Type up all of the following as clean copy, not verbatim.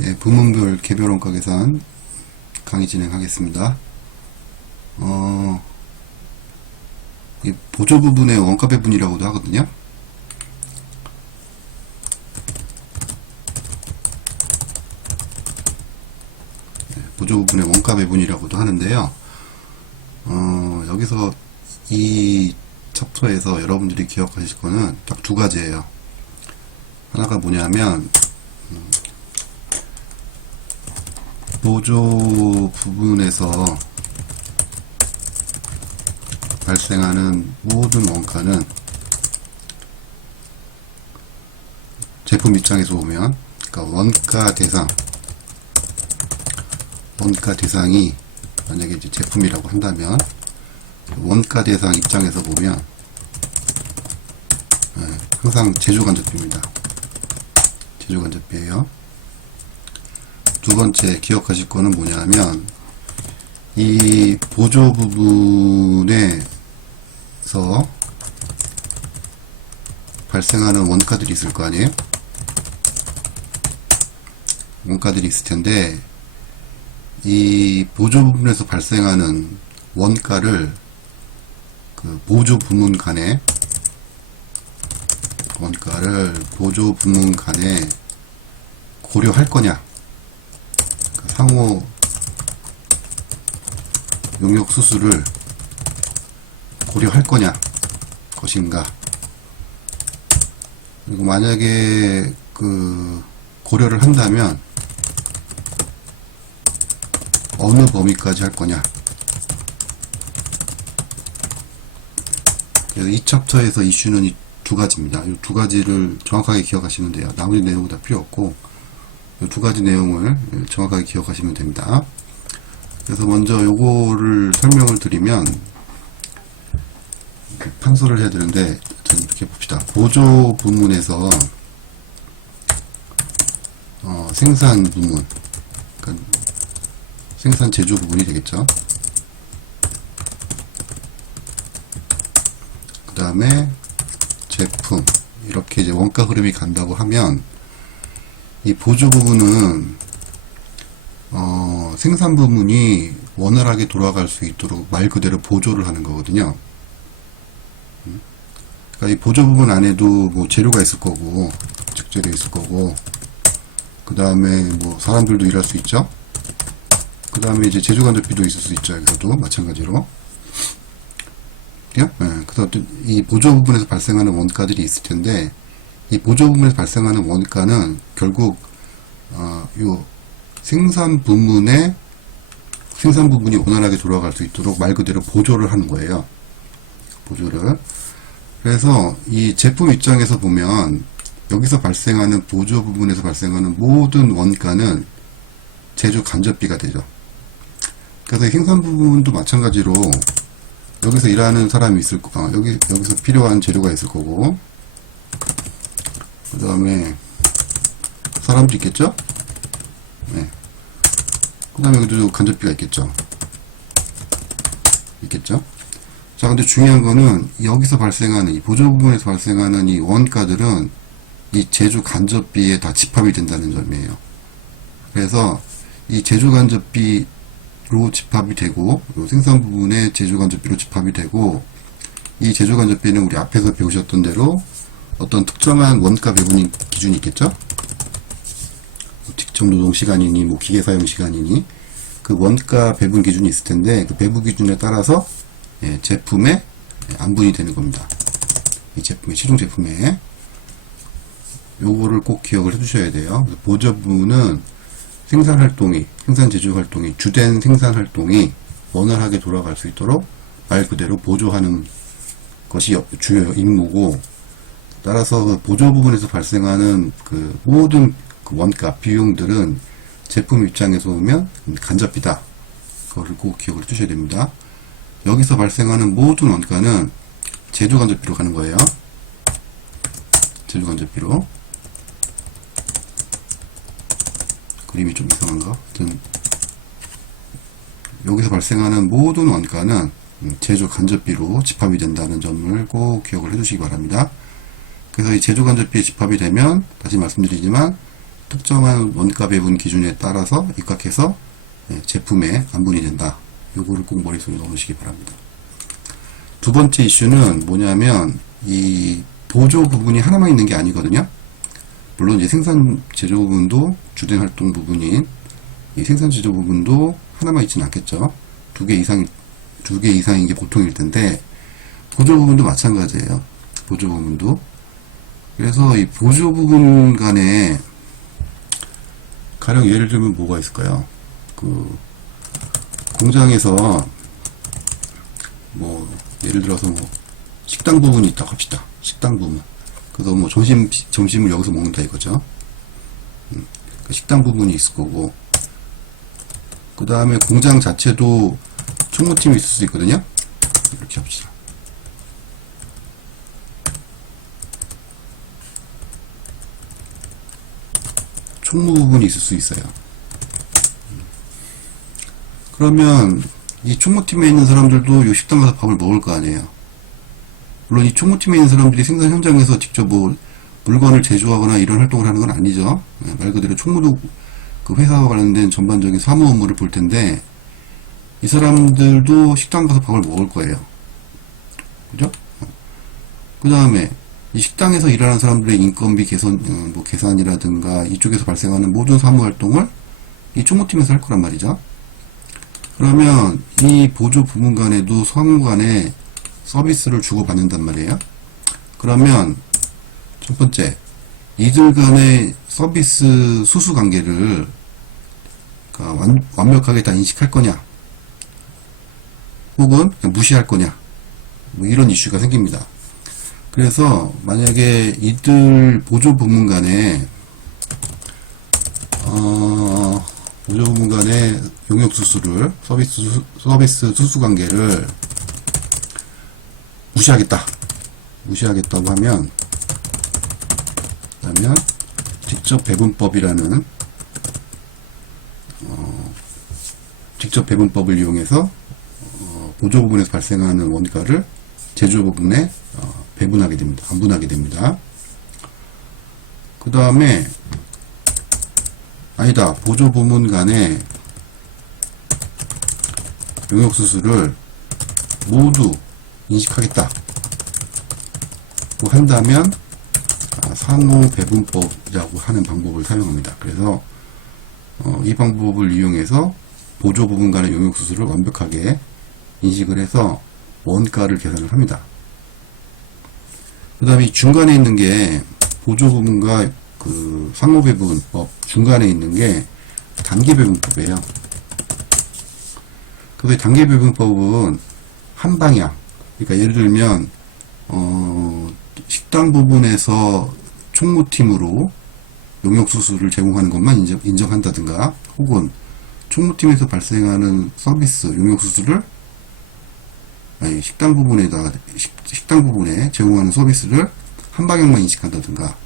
예, 부문별 개별 원가 계산 강의 진행하겠습니다. 이 보조 부분의 원가 배분이라고도 하거든요. 보조 부분의 원가 배분이라고도 하는데요. 여기서 이 챕터에서 여러분들이 기억하실 거는 딱 두 가지예요. 하나가 뭐냐면 보조 부분에서 발생하는 모든 원가는 제품 입장에서 보면, 그러니까 원가 대상이 만약에 이제 제품이라고 한다면 원가 대상 입장에서 보면 항상 제조간접비입니다. 제조간접비예요. 두 번째 기억하실 거는 뭐냐면 이 보조 부분에서 발생하는 원가들이 있을 거 아니에요? 원가들이 있을 텐데 이 보조 부분에서 발생하는 원가를 그 보조 부문 간에 고려할 거냐, 상호 용역 수수를 고려할 거냐 것인가. 그리고 만약에 그 고려를 한다면 어느 범위까지 할 거냐. 그래서 이 챕터에서 이슈는 이 두 가지입니다. 이 두 가지를 정확하게 기억하시면 돼요. 나머지 내용은 다 필요 없고 이 두 가지 내용을 정확하게 기억하시면 됩니다. 그래서 먼저 요거를 설명을 드리면 판서를 해야 되는데 이렇게 봅시다. 보조 부문에서 생산 부문, 그러니까 생산 제조 부분이 되겠죠. 그 다음에 제품, 이렇게 이제 원가 흐름이 간다고 하면 이 보조 부분은 생산 부문이 원활하게 돌아갈 수 있도록 말 그대로 보조를 하는 거거든요. 그러니까 이 보조 부분 안에도 뭐 재료가 있을 거고, 직재료 있을 거고, 그 다음에 뭐 사람들도 일할 수 있죠. 그 다음에 이제 제조간접비도 있을 수 있죠. 여기서도 마찬가지로. 네. 그래서 이 보조 부분에서 발생하는 원가들이 있을 텐데, 이 보조 부분에서 발생하는 원가는 결국 요 생산 부분이 원활하게 돌아갈 수 있도록 말 그대로 보조를 하는 거예요. 보조를. 그래서 이 제품 입장에서 보면 여기서 발생하는 보조 부분에서 발생하는 모든 원가는 제조 간접비가 되죠. 그래서 생산 부분도 마찬가지로 여기서 일하는 사람이 있을 거고, 여기서 필요한 재료가 있을 거고, 그 다음에 사람도 있겠죠? 네. 그 다음에 여기도 간접비가 있겠죠? 자, 근데 중요한 거는 여기서 발생하는 이 보조 부분에서 발생하는 이 원가들은 이 제조 간접비에 다 집합이 된다는 점이에요. 그래서 이 제조 간접비로 집합이 되고, 생산 부분에 제조 간접비로 집합이 되고, 이 제조 간접비는 우리 앞에서 배우셨던 대로 어떤 특정한 원가 배분 기준이 있겠죠? 직접 노동 시간이니, 뭐 기계 사용 시간이니, 그 원가 배분 기준이 있을 텐데, 그 배분 기준에 따라서 제품에 안분이 되는 겁니다. 이 제품의, 최종 제품에. 요거를 꼭 기억을 해주셔야 돼요. 보조 부분은 생산 제조 활동이, 주된 생산 활동이 원활하게 돌아갈 수 있도록 말 그대로 보조하는 것이 주요 임무고, 따라서 그 보조 부분에서 발생하는 그 모든 그 원가, 비용들은 제품 입장에서 보면 간접비다. 그거를 꼭 기억을 해주셔야 됩니다. 여기서 발생하는 모든 원가는 제조 간접비로 가는 거예요. 제조 간접비로. 그림이 좀 이상한가? 하여튼 여기서 발생하는 모든 원가는 제조 간접비로 집합이 된다는 점을 꼭 기억을 해주시기 바랍니다. 그래서 이 제조 간접비에 집합이 되면 다시 말씀드리지만 특정한 원가 배분 기준에 따라서 입각해서 제품에 안분이 된다. 요거를 꼭 머릿속에 넣으시기 바랍니다. 두 번째 이슈는 뭐냐면 이 보조 부분이 하나만 있는 게 아니거든요. 물론 이제 생산 제조 부분도 주된 활동 부분인 이 생산 제조 부분도 하나만 있지는 않겠죠. 두 개 이상인 게 보통일 텐데 보조 부분도 마찬가지예요. 보조 부분도. 그래서 이 보조 부분 간에 가령 예를 들면 뭐가 있을까요? 그 공장에서 뭐 예를 들어서 뭐 식당 부분이 있다고 합시다. 식당 부분. 그래서 뭐 점심을 여기서 먹는다 이거죠. 그 식당 부분이 있을 거고, 그 다음에 공장 자체도 총무팀이 있을 수 있거든요. 이렇게 합시다. 총무 부분이 있을 수 있어요. 그러면 이 총무팀에 있는 사람들도 이 식당 가서 밥을 먹을 거 아니에요. 물론 이 총무팀에 있는 사람들이 생산 현장에서 직접 뭐 물건을 제조하거나 이런 활동을 하는 건 아니죠. 말 그대로 총무도 그 회사와 관련된 전반적인 사무 업무를 볼 텐데 이 사람들도 식당 가서 밥을 먹을 거예요. 그죠? 그 다음에 이 식당에서 일하는 사람들의 인건비 개선, 뭐 계산이라든가 이쪽에서 발생하는 모든 사무 활동을 이 총무팀에서 할 거란 말이죠. 그러면 이 보조 부문 간에도 상호 간에 서비스를 주고받는단 말이에요. 그러면 첫 번째, 이들 간의 서비스 수수 관계를 완벽하게 다 인식할 거냐, 혹은 그냥 무시할 거냐, 뭐 이런 이슈가 생깁니다. 그래서 만약에 이들 보조 부문 간에 보조 부문 간의 용역 수수를 서비스 수수 관계를 무시하겠다고 하면, 그러면 직접 배분법이라는 직접 배분법을 이용해서 보조 부분에서 발생하는 원가를 제조 부분에 배분하게 됩니다. 안분하게 됩니다. 그 다음에 아니다. 보조 부문 간의 용역 수수를 모두 인식하겠다. 뭐 한다면 상호 배분법이라고 하는 방법을 사용합니다. 그래서 이 방법을 이용해서 보조 부분 간의 용역 수수를 완벽하게 인식을 해서 원가를 계산을 합니다. 그 다음에 이 중간에 있는 게 보조 부분과 그 상호 배분법 중간에 있는 게 단계 배분법이에요. 그래서 단계 배분법은 한 방향. 그러니까 예를 들면 식당 부분에서 총무팀으로 용역수수를 제공하는 것만 인정한다든가, 혹은 총무팀에서 발생하는 서비스 용역수수를 식당 부분에 제공하는 서비스를 한 방향만 인식한다든가,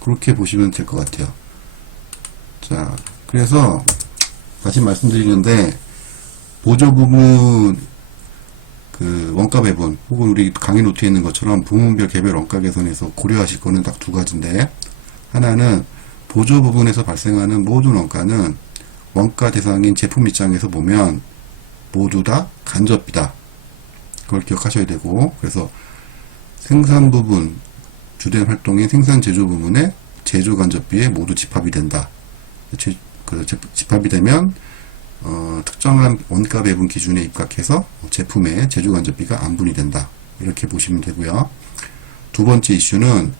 그렇게 보시면 될 것 같아요. 자, 그래서 다시 말씀드리는데 보조 부분 그 원가 배분, 혹은 우리 강의 노트에 있는 것처럼 부문별 개별 원가 개선에서 고려하실 거는 딱 두 가지인데, 하나는 보조 부분에서 발생하는 모든 원가는 원가 대상인 제품 입장에서 보면 모두 다 간접비다. 그걸 기억하셔야 되고, 그래서 생산 부분, 주된 활동인 생산 제조 부분에 제조 간접비에 모두 집합이 된다. 집합이 되면 특정한 원가 배분 기준에 입각해서 제품의 제조 간접비가 안분이 된다. 이렇게 보시면 되고요. 두 번째 이슈는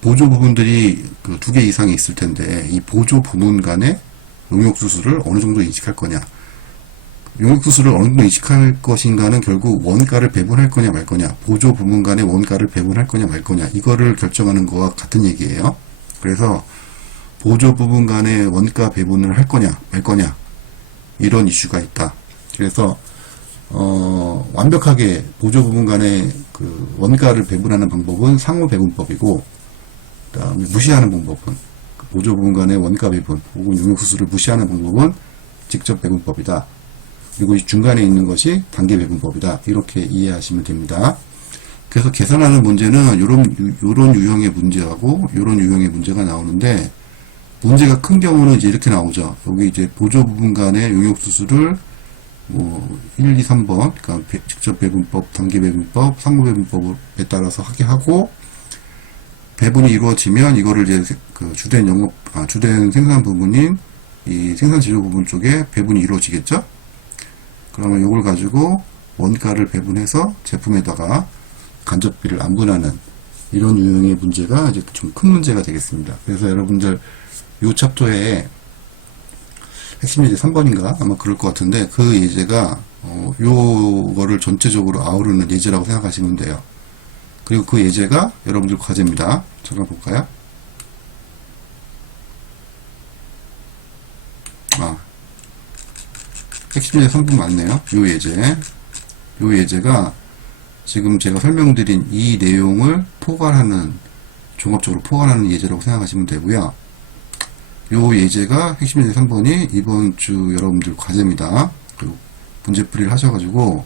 보조 부분들이 그 두 개 이상이 있을 텐데, 이 보조 부문 간의 용역수수를 어느 정도 인식할 거냐. 용역수수를 어느 정도 인식할 것인가는 결국 원가를 배분할 거냐 말 거냐, 보조 부문 간의 원가를 배분할 거냐 말 거냐, 이거를 결정하는 거와 같은 얘기예요. 그래서 보조 부분 간의 원가 배분을 할 거냐 말 거냐, 이런 이슈가 있다. 그래서 완벽하게 보조 부분 간의 그 원가를 배분하는 방법은 상호 배분법이고, 그 다음에 무시하는 방법은 그 보조 부분 간의 원가 배분 혹은 용역수수를 무시하는 방법은 직접 배분법이다. 그리고 이 중간에 있는 것이 단계 배분법이다. 이렇게 이해하시면 됩니다. 그래서 계산하는 문제는 요런 유형의 문제하고 요런 유형의 문제가 나오는데, 문제가 큰 경우는 이제 이렇게 나오죠. 여기 이제 보조 부분 간의 용역수수를 뭐 1, 2, 3번 그러니까 직접 배분법, 단기 배분법, 상호 배분법에 따라서 하게 하고 배분이 이루어지면 이거를 이제 그 주된 생산 부분인 이 생산 제조 부분 쪽에 배분이 이루어지겠죠. 그러면 이걸 가지고 원가를 배분해서 제품에다가 간접비를 안분하는 이런 유형의 문제가 이제 좀 큰 문제가 되겠습니다. 그래서 여러분들 요 챕터에 핵심 예제 3번인가 아마 그럴 것 같은데 그 예제가 요거를 전체적으로 아우르는 예제라고 생각하시면 돼요. 그리고 그 예제가 여러분들 과제입니다. 잠깐 볼까요? 핵심 예제 3번 맞네요. 요 예제가 지금 제가 설명드린 이 내용을 종합적으로 포괄하는 예제라고 생각하시면 되고요. 요 예제가 핵심 예제 3번이 이번 주 여러분들 과제입니다. 그리고 문제풀이를 하셔가지고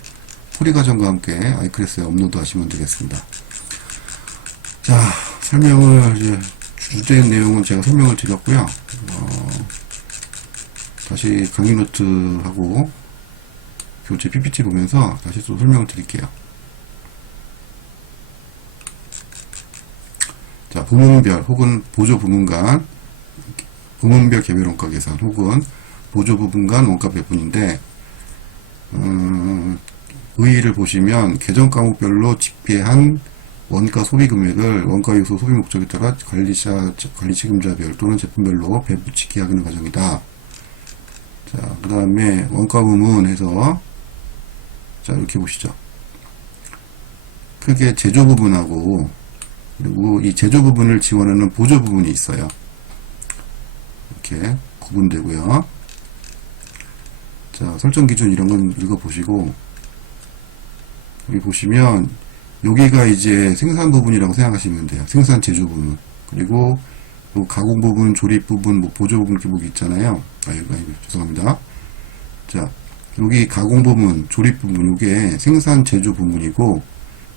풀이 과정과 함께 아이클래스에 업로드 하시면 되겠습니다. 자, 설명을 이제 주된 내용은 제가 설명을 드렸고요. 다시 강의 노트하고 교재 PPT 보면서 다시 또 설명을 드릴게요. 자, 부문별 혹은 보조 부문 간 부문별 개별 원가 계산 혹은 보조 부분 간 원가 배분인데 의의를 보시면 계정 과목별로 집계한 원가 소비 금액을 원가 요소 소비 목적에 따라 관리 책임자별 또는 제품별로 배분 집계하는 과정이다. 자, 그 다음에 원가 부문에서 자, 이렇게 보시죠. 크게 제조 부분하고 그리고 이 제조 부분을 지원하는 보조 부분이 있어요. 이렇게 구분되고요. 자, 설정 기준 이런 건 읽어보시고 여기 보시면 여기가 이제 생산 부분이라고 생각하시면 돼요. 생산 제조 부분. 그리고 뭐 가공 부분, 조립 부분, 뭐 보조 부분 이렇게 뭐 있잖아요. 아이고, 죄송합니다. 자, 여기 가공 부분, 조립 부분, 이게 생산 제조 부분이고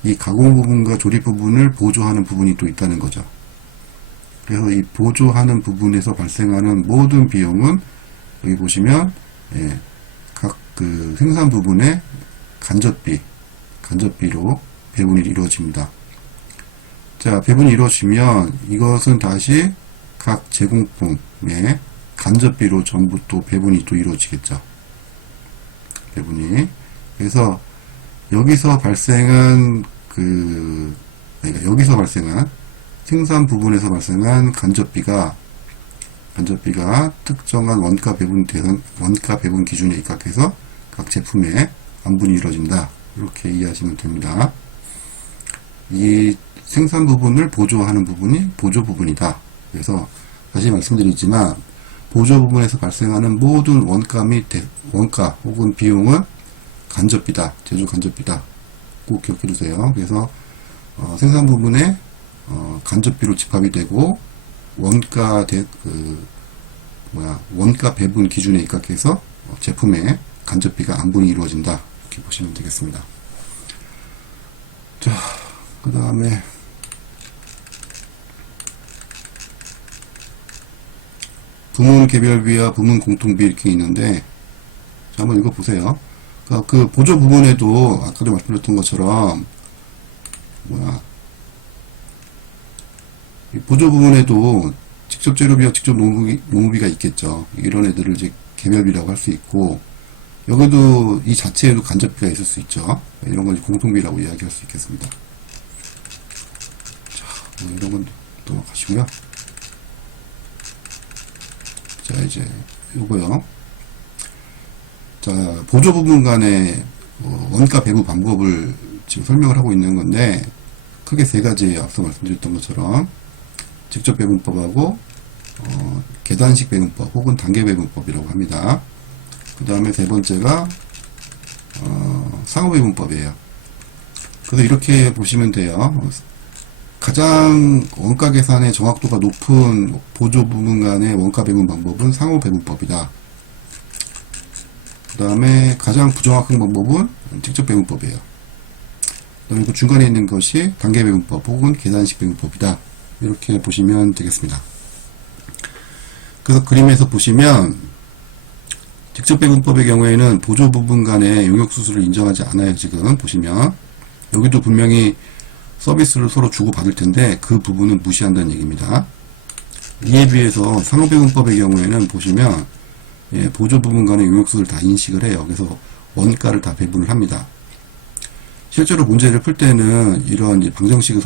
이 가공 부분과 조립 부분을 보조하는 부분이 또 있다는 거죠. 그래서 이 보조하는 부분에서 발생하는 모든 비용은 여기 보시면 각 그 생산 부분의 간접비로 배분이 이루어집니다. 자, 배분이 이루어지면 이것은 다시 각 제공품의 간접비로 전부 또 배분이 또 이루어지겠죠. 배분이. 그래서 여기서 발생한 여기서 발생한 생산 부분에서 발생한 간접비가 특정한 원가 배분 기준에 입각해서 각 제품의 안분이 이루어진다. 이렇게 이해하시면 됩니다. 이 생산 부분을 보조하는 부분이 보조 부분이다. 그래서 다시 말씀드리지만 보조 부분에서 발생하는 모든 원가 혹은 비용은 간접비다. 제조 간접비다. 꼭 기억해 주세요. 그래서 생산 부분에 간접비로 집합이 되고 원가 배분 기준에 입각해서 제품의 간접비가 안분이 이루어진다. 이렇게 보시면 되겠습니다. 자, 그 다음에 부문 개별비와 부문 공통비 이렇게 있는데 자, 한번 읽어보세요. 그러니까 그 보조 부분에도 아까도 말씀드렸던 것처럼 이 보조 부분에도 직접 재료비와 직접 노무비가 있겠죠. 이런 애들을 이제 개별비라고 할 수 있고 여기도 이 자체에도 간접비가 있을 수 있죠. 이런 건 공통비라고 이야기할 수 있겠습니다. 자, 이런 건 넘어가시고요. 자, 이제 요거요. 자, 보조 부분 간의 원가 배분 방법을 지금 설명을 하고 있는 건데 크게 세 가지 앞서 말씀드렸던 것처럼 직접 배분법하고 계단식 배분법 혹은 단계 배분법이라고 합니다. 그 다음에 세 번째가 상호 배분법이에요. 그래서 이렇게 보시면 돼요. 가장 원가 계산의 정확도가 높은 보조 부분 간의 원가 배분 방법은 상호 배분법이다. 그 다음에 가장 부정확한 방법은 직접 배분법이에요. 그 다음에 그 중간에 있는 것이 단계 배분법 혹은 계단식 배분법이다. 이렇게 보시면 되겠습니다. 그래서 그림에서 보시면 직접 배분법의 경우에는 보조 부분 간의 용역수수를 인정하지 않아요. 지금 보시면 여기도 분명히 서비스를 서로 주고받을 텐데 그 부분은 무시한다는 얘기입니다. 이에 비해서 상호배분법의 경우에는 보시면 보조 부분 간의 용역수를 다 인식을 해요. 그래서 원가를 다 배분을 합니다. 실제로 문제를 풀 때는 이런 방정식을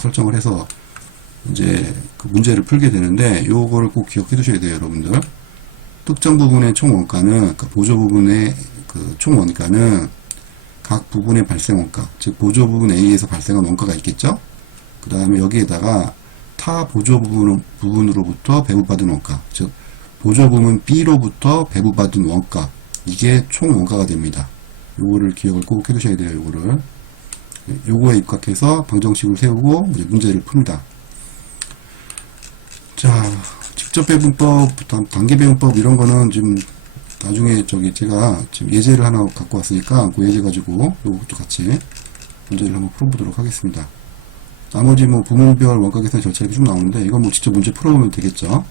설정을 해서 이제 그 문제를 풀게 되는데 요거를 꼭 기억해 두셔야 돼요, 여러분들. 특정 부분의 총 원가는, 그러니까 보조 부분의 그 총 원가는 각 부분의 발생 원가, 즉 보조 부분 A에서 발생한 원가가 있겠죠? 그 다음에 여기에다가 타 보조 부분으로부터 배부받은 원가, 즉 보조 부분 B로부터 배부받은 원가, 이게 총 원가가 됩니다. 요거를 기억을 꼭 해두셔야 돼요. 요거에 입각해서 방정식을 세우고 이제 문제를 풉니다. 자, 직접 배분법, 단계 배분법 이런 거는 지금 나중에 제가 지금 예제를 하나 갖고 왔으니까 그 예제 가지고 요것도 같이 문제를 한번 풀어보도록 하겠습니다. 나머지 뭐 부문별 원가 계산 절차가 쭉 나오는데 이건 뭐 직접 문제 풀어보면 되겠죠.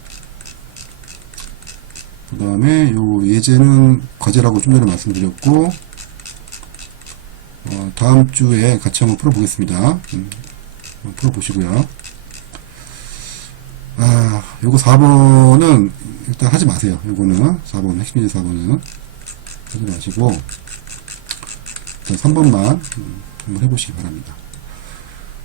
그 다음에 요 예제는 과제라고 좀 전에 말씀드렸고 다음 주에 같이 한번 풀어보겠습니다. 풀어보시고요. 요거 4번은 일단 하지 마세요. 요거는 4번, 핵심 문제 4번은 하지 마시고 일단 3번만 한번 해보시기 바랍니다.